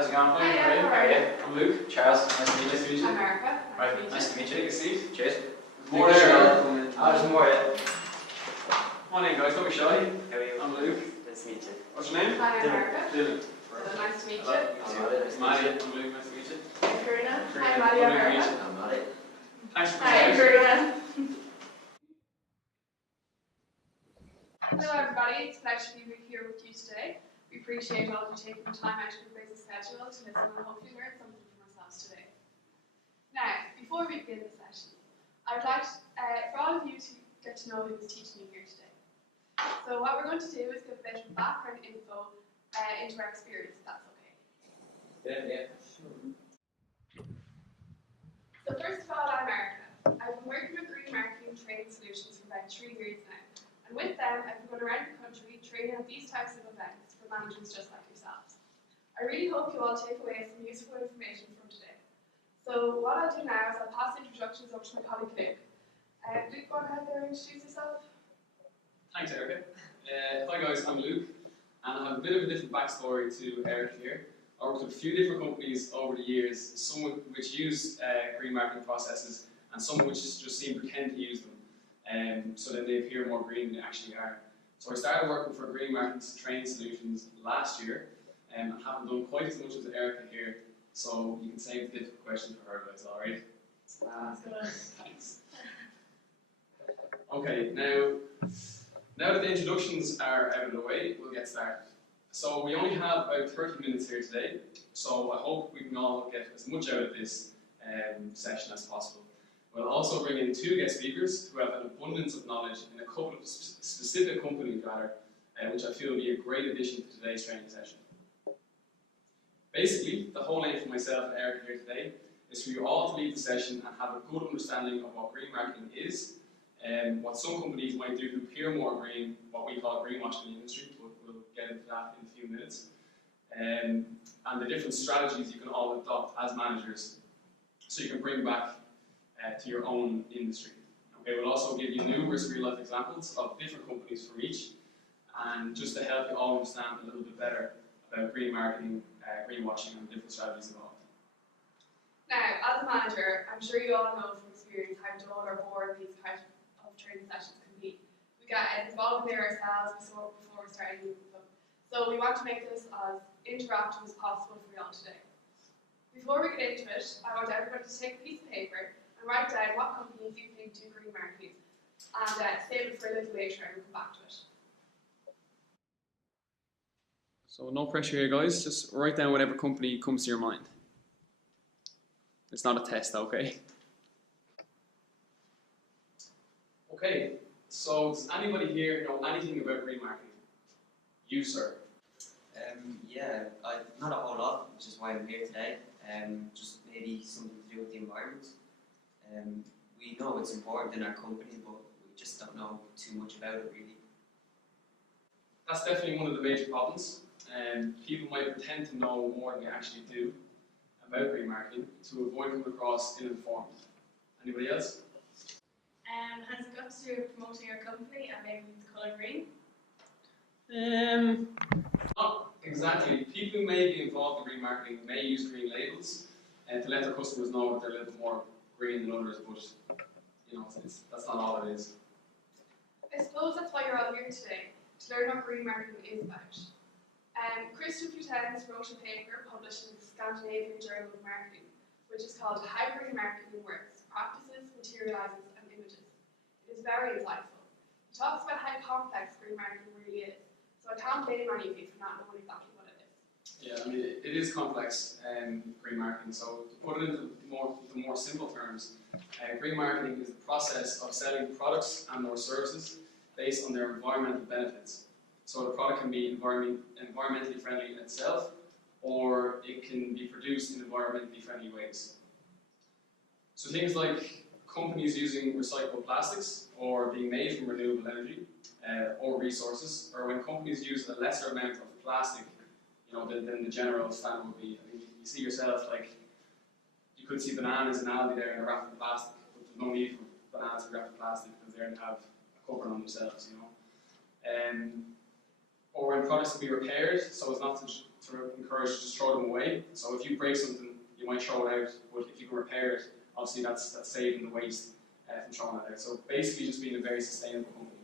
How's it going? Hi, how are you? I'm Luke. Charles. Nice to meet you. I'm Erica. Right, nice to meet you. Take a seat. Cheers. More there. There's more. Come on in, guys. Don't be shy. How are you? I'm Luke. Nice to meet you. What's your name? Hi, I'm Erica. Dylan. Nice to meet you. Hello. Maddie. I'm Luke. Nice to meet you. I'm Karina. Hi, Karina. Maddie. I'm Lovely to meet Erica. you. I'm Maddie. Thanks for Hi, I'm coming. Karina. Hello, everybody. It's a pleasure to be here with you today. We appreciate all of you taking the time out of your busy schedule to listen and hopefully learn something from ourselves today. Now, before we begin the session, I would like for all of you to get to know who is teaching you here today. So what we're going to do is give a bit of background info into our experience, if that's okay. Yeah. So first of all, I'm Erica. I've been working with Green Marketing Training Solutions for about 3 years now. And with them, I've been going around the country training at these types of events for managers just like yourselves. I really hope you all take away some useful information from today. So what I'll do now is I'll pass introductions over to my colleague Luke. Luke, go ahead there and introduce yourself. Thanks, Erica. Hi guys, I'm Luke, and I have a bit of a different backstory to Erica here. I worked with a few different companies over the years, some which use green marketing processes, and some which just seem to pretend to use them, so that they appear more green than they actually are. So I started working for Green Marketing Training Solutions last year, and haven't done quite as much as Erica here, so you can save the difficult questions for her guys, alright? Thanks. Okay, now that the introductions are out of the way, we'll get started. So we only have about 30 minutes here today, so I hope we can all get as much out of this session as possible. We'll also bring in 2 guest speakers who have an abundance of knowledge in a couple of specific companies, which I feel will be a great addition to today's training session. Basically, the whole aim for myself and Erica here today is for you all to leave the session and have a good understanding of what green marketing is, and what some companies might do to appear more green, what we call greenwashing in the industry, but we'll get into that in a few minutes, and the different strategies you can all adopt as managers so you can bring back to your own industry. Okay, we'll also give you numerous real-life examples of different companies from each, and just to help you all understand a little bit better about green marketing, greenwashing, and different strategies involved. Now, as a manager, I'm sure you all know from experience how dull or boring these kinds of training sessions can be. We get involved in there ourselves before we start using them. So we want to make this as interactive as possible for you all today. Before we get into it, I want everybody to take a piece of paper and write down what companies you think do green marketing, and save it for a little later and we'll come back to it. So no pressure here guys, just write down whatever company comes to your mind. It's not a test, okay? Okay, so does anybody here know anything about green marketing? You, sir? Yeah, not a whole lot, which is why I'm here today. Just maybe something to do with the environment. We know it's important in our company, but we just don't know too much about it really. That's definitely one of the major problems. People might pretend to know more than they actually do about green marketing to avoid coming across ill-informed. Anybody else? Has it got to do with promoting your company and maybe the colour green? Not exactly. People who may be involved in green marketing may use green labels to let their customers know that they're a little bit more green than others, but you know, that's not all it is. I suppose that's why you're all here today, to learn what green marketing is about. Christian Futens wrote a paper published in the Scandinavian Journal of Marketing, which is called How Green Marketing Works, Practices, Materializes and Images. It is very insightful. He talks about how complex green marketing really is, so I can't blame any of you for not knowing exactly what it is. Yeah, I mean, it is complex, green marketing, so to put it into more simple terms, green marketing is the process of selling products and or services based on their environmental benefits. So the product can be environmentally friendly in itself, or it can be produced in environmentally friendly ways. So things like companies using recyclable plastics, or being made from renewable energy, or resources, or when companies use a lesser amount of plastic, you know, than the general standard would be. I mean, you see yourself, like, you could see bananas in Aldi there and they're wrapped in plastic, but there's no need for bananas to be wrapped in plastic because they have a cover on themselves, you know. Or when allowing products to be repaired so as not to encourage to just throw them away. So if you break something, you might throw it out, but if you can repair it, obviously that's saving the waste from throwing it out. So basically just being a very sustainable company.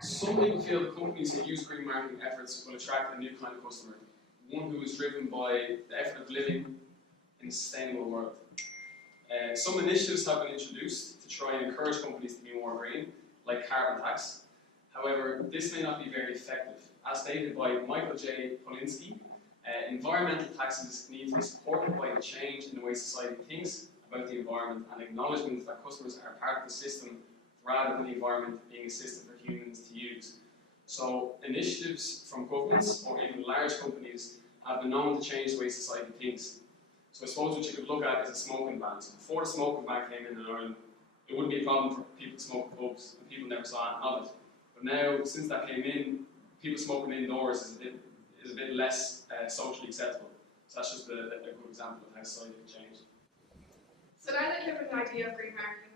Some people feel that companies who use green marketing efforts will attract a new kind of customer, one who is driven by the effort of living in a sustainable world. Some initiatives have been introduced to try and encourage companies to be more green, like carbon tax. However, this may not be very effective. As stated by Michael J. Polinsky, environmental taxes need to be supported by a change in the way society thinks about the environment and acknowledgement that customers are part of the system rather than the environment being a system for humans to use. So initiatives from governments or even large companies have been known to change the way society thinks. So I suppose what you could look at is a smoking ban. So before the smoking ban came in Ireland, it wouldn't be a problem for people to smoke in pubs, and people never saw it of it. But now, since that came in, people smoking indoors is a bit less socially acceptable. So that's just a good example of how society can change. So now that you have an idea of green marketing,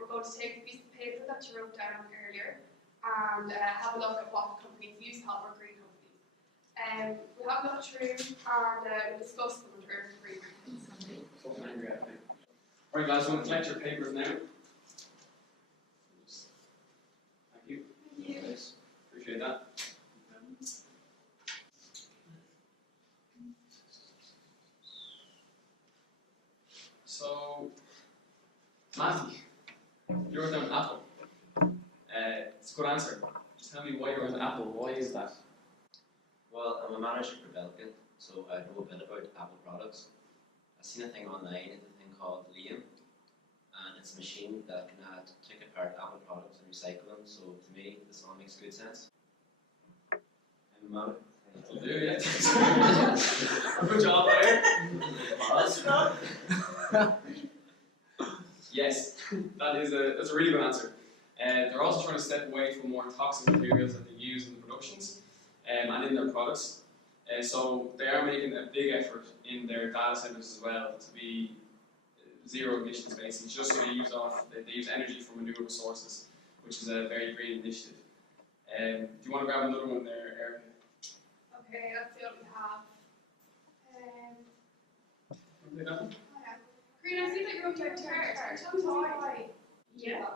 we're going to take a piece of paper that you wrote down earlier and have a look at what companies use to help our green companies. We'll have a look through and we'll discuss them in terms of green marketing. Alright guys, we'll collect your papers now. Thank you. Thank you. Nice. Appreciate that. So, Matthew, you wrote down Apple. It's a good answer. Just tell me why you wrote Apple. Why is that? Well, I'm a manager for Belkin, so I know a bit about Apple products. I've seen a thing online, it's a thing called Liam, and it's a machine that can take apart Apple products and recycle them, so to me, this all makes good sense. I'm a manager. Will do, yeah. Good job there. Yes, that's a really good answer. They're also trying to step away from more toxic materials that they use in the productions and in their products. So they are making a big effort in their data centers as well to be zero emissions basically, just so they use energy from renewable sources, which is a very green initiative. Do you want to grab another one there, Erica? Okay, let's see what we have. Take that one? Green, I see that you wrote down Tarte. Tell me why. Yeah.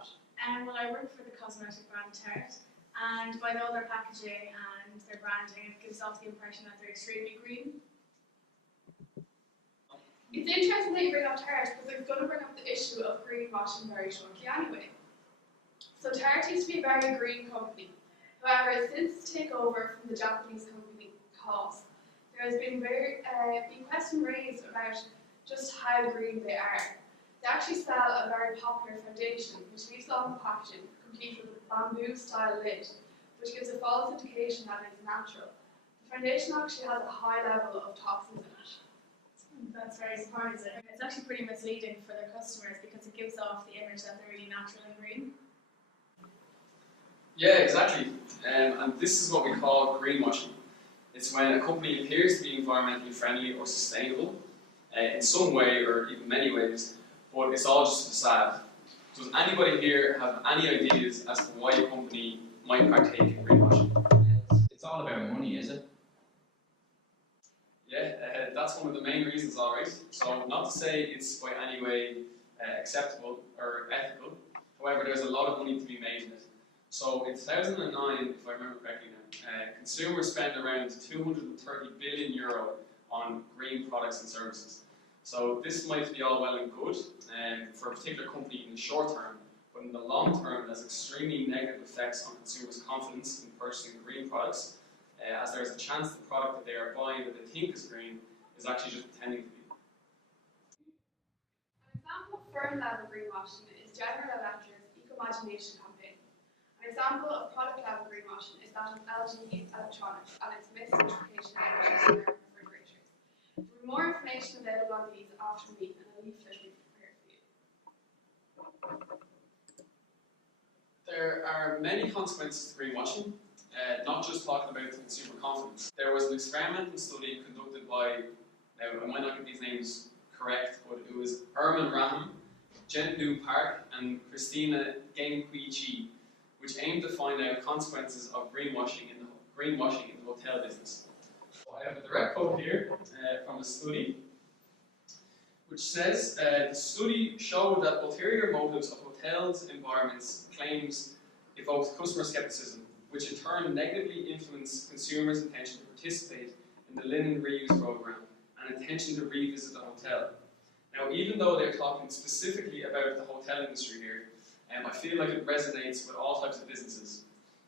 Well, I work for the cosmetic brand Tarte, and by all their packaging and their branding, it gives off the impression that they're extremely green. It's interesting that you bring up Tarte because I'm going to bring up the issue of greenwashing very shortly anyway. So Tarte used to be a very green company. However, since its takeover from the Japanese company COS, there has been been questions raised about just how green they are. They actually sell a very popular foundation which leaves on the packaging, complete with a bamboo-style lid, which gives a false indication that it is natural. The foundation actually has a high level of toxins in it. That's very surprising. It's actually pretty misleading for their customers because it gives off the image that they're really natural and green. Yeah, exactly. And this is what we call greenwashing. It's when a company appears to be environmentally friendly or sustainable in some way or even many ways, but it's all just a facade. Does anybody here have any ideas as to why a company might partake in greenwashing? It's all about money, is it? Yeah, that's one of the main reasons, alright. So not to say it's by any way acceptable or ethical, however there's a lot of money to be made in it. So in 2009, if I remember correctly now, consumers spent around 230 billion euro on green products and services. So this might be all well and good for a particular company in the short term, but in the long term it has extremely negative effects on consumers' confidence in purchasing green products, as there is a chance the product that they are buying that they think is green is actually just pretending to be. An example of firm-level greenwashing is General Electric's Eco-Imagination campaign. An example of product-level greenwashing is that of LG Electronics and its miscertification of their refrigerators. There will be more information available on these after the meeting and a leaflet we've prepared for you. There are many consequences to greenwashing, not just talking about consumer confidence. There was an experimental study conducted by, now I might not get these names correct, but it was Erman Raham, Jen Park, and Christina Genqui Chi, which aimed to find out consequences of greenwashing in greenwashing in the hotel business. So I have a direct quote here from a study which says, the study showed that ulterior motives of hotels' environments claims evoked customer skepticism, which in turn negatively influenced consumers' intention to participate in the linen reuse program and intention to revisit the hotel. Now, even though they're talking specifically about the hotel industry here, I feel like it resonates with all types of businesses.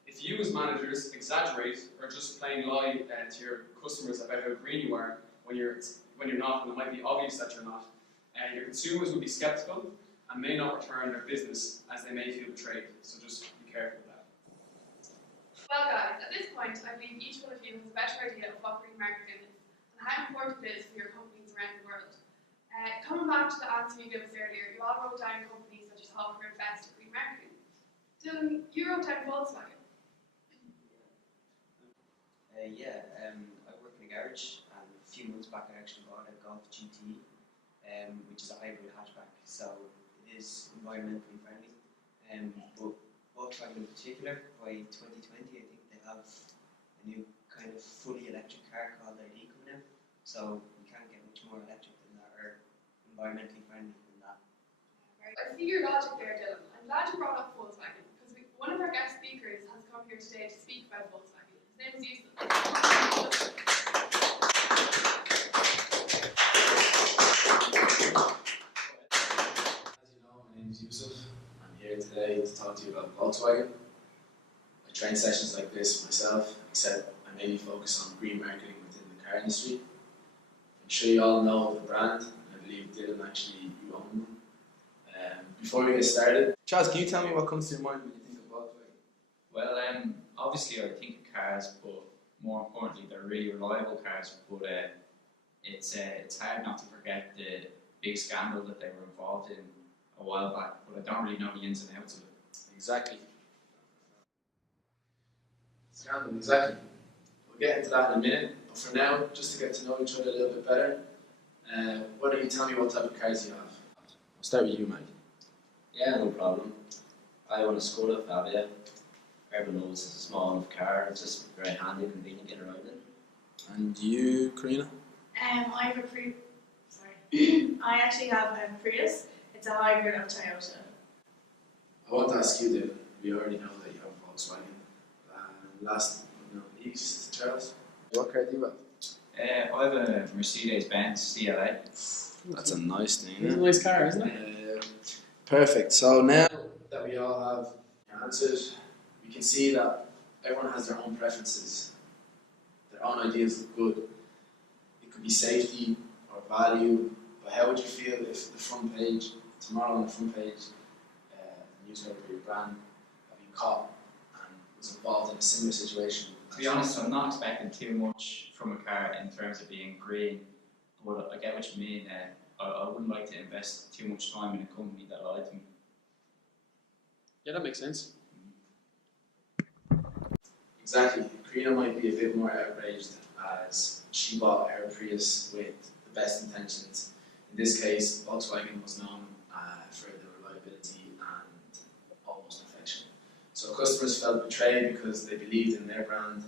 If you as managers exaggerate or just plain lie to your customers about how green you are when you're not, and it might be obvious that you're not, your consumers will be skeptical and may not return their business as they may feel betrayed. So just be careful with that. Well guys, at this point I believe each one of you has a better idea of what green marketing is and how important it is for your companies around the world. Coming back to the answer you gave us earlier, you all wrote down companies that you thought were best at green marketing. Dylan, you wrote down Volkswagen. I work in a garage, and a few months back I actually bought a Golf GT, which is a hybrid hatchback, so it is environmentally friendly. But Volkswagen in particular, by 2020 I think they have a new kind of fully electric car called ID coming out, so you can't get much more electric than that, or environmentally friendly than that. I see your logic there, Dylan. I'm glad you brought up Volkswagen, because one of our guest speakers has come here today to speak about Volkswagen. His name is Yusuf. As you know, my name is Yusuf. I'm here today to talk to you about Volkswagen. I train sessions like this myself, except I mainly focus on green marketing within the car industry. I'm sure you all know of the brand, and I believe Dylan actually you own them. Before we get started, Charles, can you tell me what comes to your mind when you think of Volkswagen? Well, obviously I think of cars, but more importantly, they're really reliable cars. But it's hard not to forget the big scandal that they were involved in a while back. But I don't really know the ins and outs of it. Exactly. Scandal, exactly. We'll get into that in a minute. But for now, just to get to know each other a little bit better, why don't you tell me what type of cars you have? I'll start with you, Mike. Yeah, no problem. I own a Skoda Fabia. Everyone knows it's a small enough car. It's just very handy and convenient to get around in. And you, Karina? I have a I actually have a Prius. It's a hybrid of Toyota. I want to ask you, Dylan. We already know that you have a Volkswagen. Last but not least, Charles, what car do you have? I have a Mercedes-Benz CLA. That's a nice thing. It's a nice car, isn't it? Perfect. So now that we all have answers, we can see that everyone has their own preferences, their own ideas of good. It could be safety or value, but how would you feel if the front page, tomorrow on the front page, the newspaper for your brand have been caught and was involved in a similar situation? To be honest, I'm not expecting too much from a car in terms of being green, but I get what you mean. I wouldn't like to invest too much time in a company that lied to me. Yeah, that makes sense. Exactly. Karina might be a bit more outraged as she bought her Prius with the best intentions. In this case, Volkswagen was known for the reliability and almost perfection. So customers felt betrayed because they believed in their brand.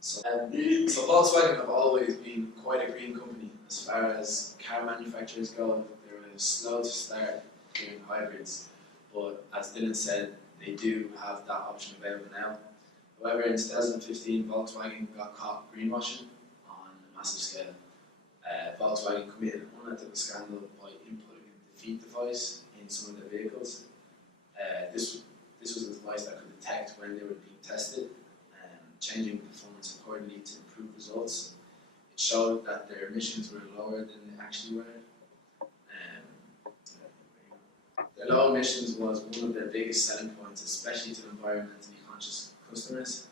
So Volkswagen have always been quite a green company as far as car manufacturers go. They were slow to start doing hybrids, but as Dylan said, they do have that option available now. However, in 2015, Volkswagen got caught greenwashing on a massive scale. Volkswagen committed an unethical scandal by inputting a defeat device in some of their vehicles. This was a device that could detect when they were being tested, changing performance accordingly to improve results. It showed that their emissions were lower than they actually were. Their low emissions was one of their biggest selling points, especially to environmentally conscious customers.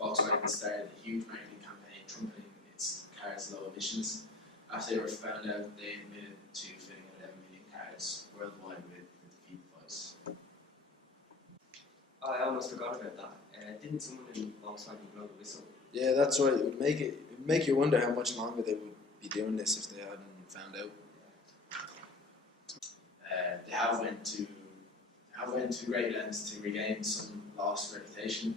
Volkswagen started a huge marketing campaign trumpeting its cars' low emissions. After they were found out, they admitted to fitting 11 million cars worldwide with the defeat device. Oh, I almost forgot about that. Didn't someone in Volkswagen blow the whistle? Yeah, that's right. It would make you wonder how much longer they would be doing this if they hadn't found out. They have went to great lengths to regain some lost reputation,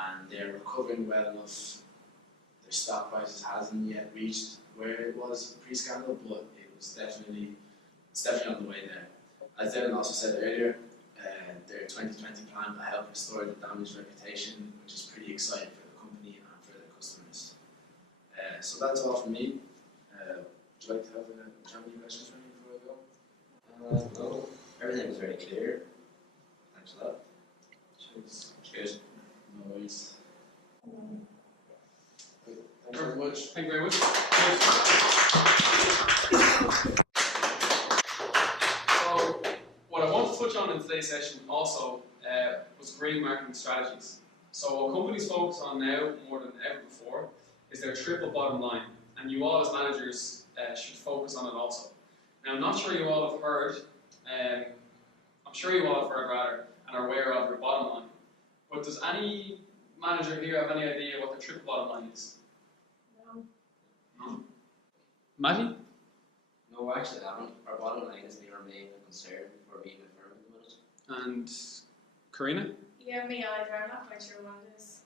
and they're recovering well enough. Their stock prices hasn't yet reached where it was pre-scandal, but it's definitely on the way there. As Devin also said earlier, their 2020 plan will help restore the damaged reputation, which is pretty exciting for the company and for the customers. So that's all from me. Would you like to have any questions for me before I go? No, everything was very clear. Thanks a lot. Cheers. Cheers. No worries. Thanks very much. Thank you very much. So, what I want to touch on in today's session also was green marketing strategies. So what companies focus on now more than ever before is their triple bottom line, and you all as managers should focus on it also. Now I'm not sure you all have heard, I'm sure you all have heard rather, and are aware of your bottom line, but does any manager here have any idea what the triple bottom line is? No? Matty? No, actually I haven't. Our bottom line has been our main concern for me and my firm at the minute. And Karina? Yeah, me either. I'm not quite sure what it is.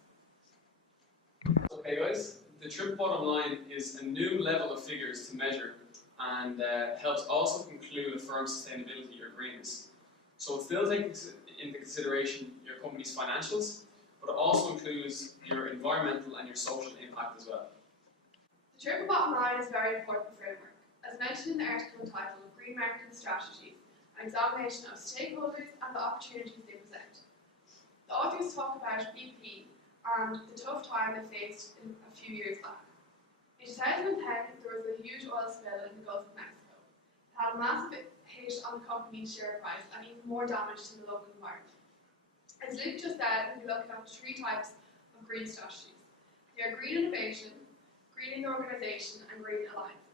Okay guys, the triple bottom line is a new level of figures to measure and helps also conclude a firm's sustainability or greenness. So it still takes into consideration your company's financials, but it also includes your environmental and your social impact as well. The triple bottom line is a very important framework. As mentioned in the article entitled Green Marketing Strategies, an examination of stakeholders and the opportunities they present. The authors talk about BP and the tough time they faced a few years back. In 2010, there was a huge oil spill in the Gulf of Mexico. It had a massive hit on the company's share price and even more damage to the local environment. As Luke just said, we'll be looking at 3 types of green strategies. They are green innovation, green in the organisation, and green alliances.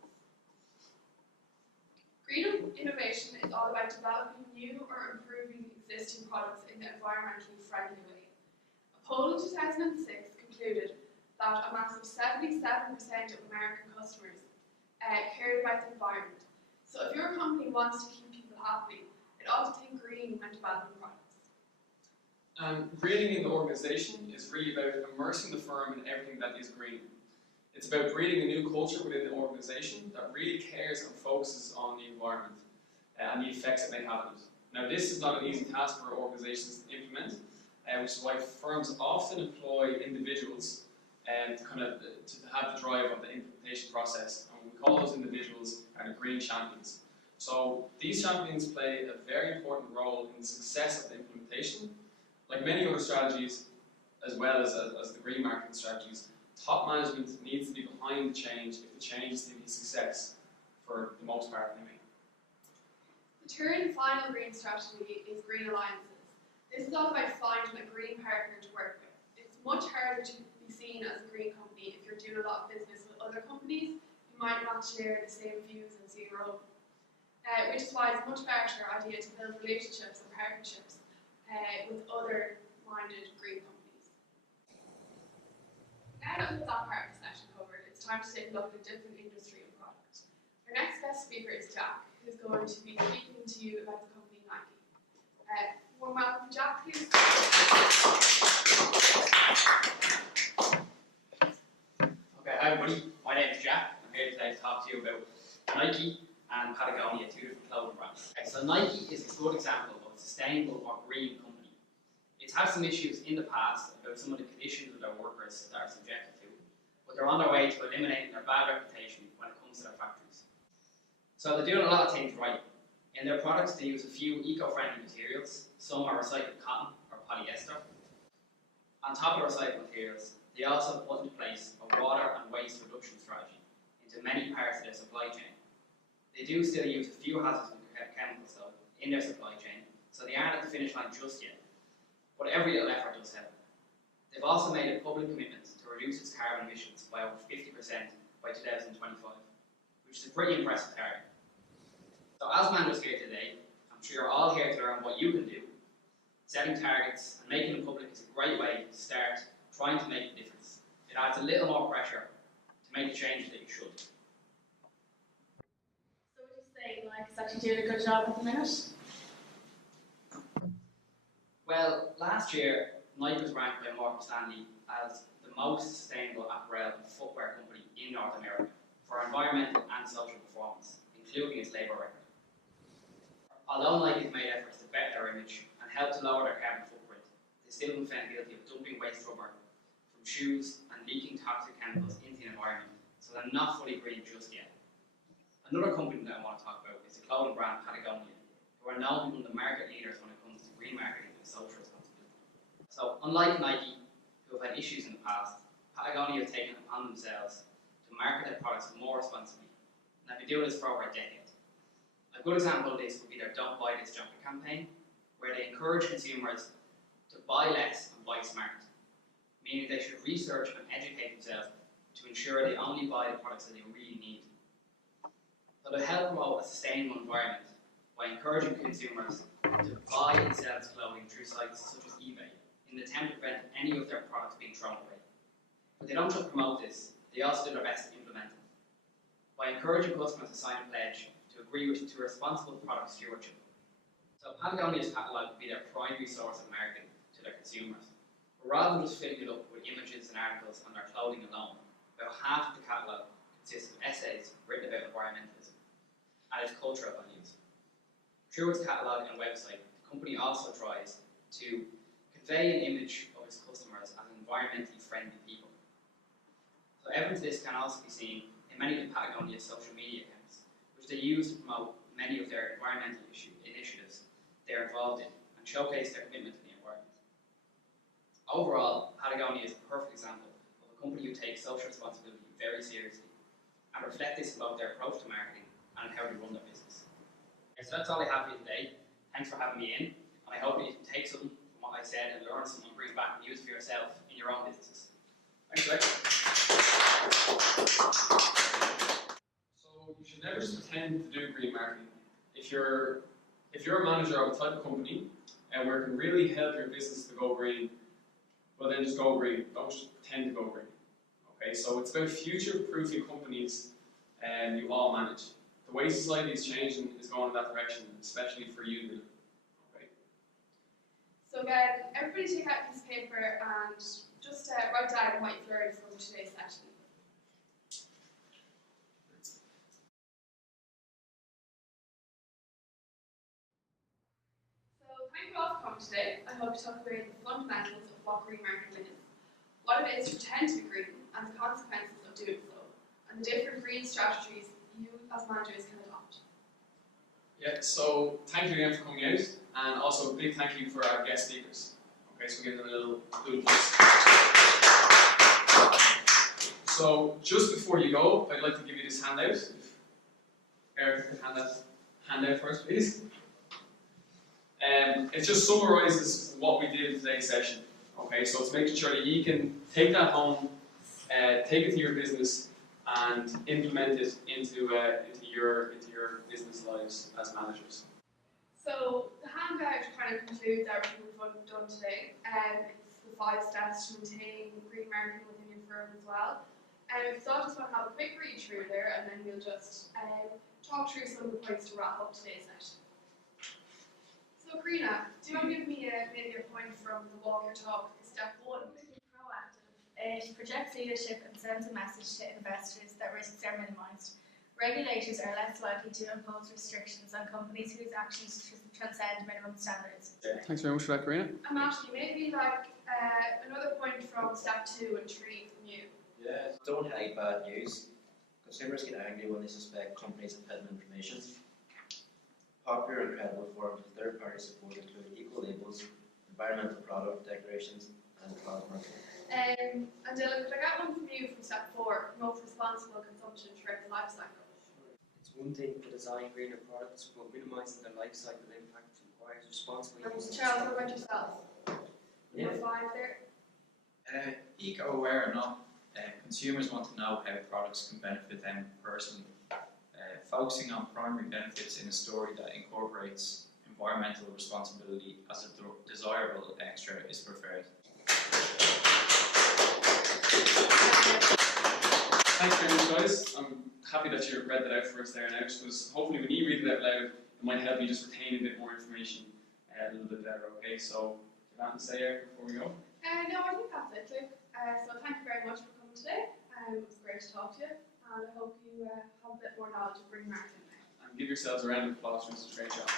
Green innovation is all about developing new or improving existing products in an environmentally friendly way. A poll in 2006 concluded that a massive 77% of American customers cared about the environment. So if your company wants to keep people happy, it ought to think green when developing products. Greening in the organisation is really about immersing the firm in everything that is green. It's about breeding a new culture within the organisation that really cares and focuses on the environment and the effects it may have on it. Now this is not an easy task for organisations to implement, which is why firms often employ individuals to have the drive of the implementation process, and we call those individuals the green champions. So these champions play a very important role in the success of the implementation. Like many other strategies, as well as the green marketing strategies, top management needs to be behind the change if the change is to be a success for the most part anyway. The third and final green strategy is green alliances. This is all about finding a green partner to work with. It's much harder to be seen as a green company if you're doing a lot of business with other companies who might not share the same views as your own. Which is why it's a much better idea to build relationships and partnerships with other minded green companies. Now that we've that part of the session covered, it's time to take a look at a different industry and product. Our next guest speaker is Jack, who's going to be speaking to you about the company Nike. Warm welcome for Jack, please. Okay, hi everybody, my name is Jack. I'm here today to talk to you about Nike and Patagonia, 2 different clothing brands. Okay, so Nike is a good example of a sustainable or green company. It's had some issues in the past about some of the conditions that their workers are subjected to, but they're on their way to eliminating their bad reputation when it comes to their factories. So they're doing a lot of things right. In their products they use a few eco-friendly materials. Some are recycled cotton or polyester. On top of recycled materials, they also put into place a water and waste reduction strategy into many parts of their supply chain. They do still use a few hazardous chemicals though in their supply chain, so they aren't at the finish line just yet. But every little effort does help. They've also made a public commitment to reduce its carbon emissions by over 50% by 2025, which is a pretty impressive target. So as managers here today, I'm sure you're all here to learn what you can do. Setting targets and making them public is a great way to start trying to make a difference. It adds a little more pressure to make the change that you should. So would you say Nike's actually doing a good job at the minute? Well, last year, Nike was ranked by Morgan Stanley as the most sustainable apparel and footwear company in North America for environmental and social performance, including its labour record. Although Nike have made efforts to better their image and help to lower their carbon footprint, they still been found guilty of dumping waste rubber from shoes and leaking toxic chemicals into the environment, so they're not fully green just yet. Another company that I want to talk about is the clothing brand Patagonia, who are known to be one of the market leaders when it comes to green marketing and social responsibility. So, unlike Nike, who have had issues in the past, Patagonia have taken it upon themselves to market their products more responsibly, and have been doing this for over a decade. A good example of this would be their Don't Buy This Junk campaign, where they encourage consumers to buy less and buy smart, meaning they should research and educate themselves to ensure they only buy the products that they really need. So they help promote a sustainable environment by encouraging consumers to buy and sell clothing through sites such as eBay in the attempt to prevent any of their products being thrown away. But they don't just promote this, they also do their best to implement it by encouraging customers to sign a pledge to agree to responsible product stewardship. So Patagonia's catalogue would be their primary source of marketing to their consumers. But rather than just filling it up with images and articles on their clothing alone, about half of the catalogue consists of essays written about environmentalism and its cultural values. Through its catalogue and website, the company also tries to convey an image of its customers as environmentally friendly people. So evidence of this can also be seen in many of the Patagonia social media accounts, which they use to promote many of their environmental initiatives they're involved in and showcase their commitment to the environment. Overall, Patagonia is a perfect example of a company who takes social responsibility very seriously and reflect this about their approach to marketing and how they run their business. Okay, so that's all I have for you today. Thanks for having me in, and I hope that you can take something from what I said and learn something and bring it back and use it for yourself in your own businesses. Thanks, Greg. So you should never just pretend to do green marketing. If you're a manager of a type of company and where it can really help your business to go green, well then just go green. Don't just pretend to go green. Okay, so it's about future-proofing companies you all manage. The way society is changing is going in that direction, especially for you. Okay. So again, everybody take out a piece of paper and just write down what you've learned from today's session. So thank you all for coming today. I hope to talk about the fundamentals of what green marketing is, what it is to pretend to be green, and the consequences of doing so, and the different green strategies you as managers can adopt. Yeah, so thank you again for coming out, and also a big thank you for our guest speakers. Okay, so we'll give them a little applause. So just before you go, I'd like to give you this handout. If Eric could hand that handout first, please. It just summarises what we did in today's session. Okay, so it's making sure that you can take that home, take it to your business, and implement it into your business lives as managers. So the handout kind of concludes everything we've done today. It's the 5 steps to maintain green marketing within your firm as well. So I just want to have a quick read through there, and then we'll just talk through some of the points to wrap up today's session. So Karina, do you want to give me maybe a point from the walk your talk, step 1? Proactive. It projects leadership and sends a message to investors that risks are minimised. Regulators are less likely to impose restrictions on companies whose actions transcend minimum standards. Thanks very much for that, Karina. And Ashley, maybe like another point from step 2 and 3 from you. Yeah, don't hide bad news. Consumers get angry when they suspect companies have hidden information. Popular and credible forms of third-party support include eco-labels, environmental product declarations, and cloud marketing. And Dylan, could I get one from you from step 4, promote responsible consumption throughout the life cycle? It's one thing to design greener products, but minimising their life cycle impact requires responsible And use. Charles, what about yourself? Yeah. Number 5 there. Eco-aware or not, consumers want to know how products can benefit them personally. Focusing on primary benefits in a story that incorporates environmental responsibility as a desirable extra is preferred. Thanks very much, guys. I'm happy that you read that out for us there now, because hopefully when you read it out loud, it might help you just retain a bit more information a little bit better, okay? So, do you want to say Eric before we go? No, I think that's it, Luke. So thank you very much for coming today. It was great to talk to you, and I hope you have a bit more knowledge of green marketing now. And give yourselves a round of applause for such a great job.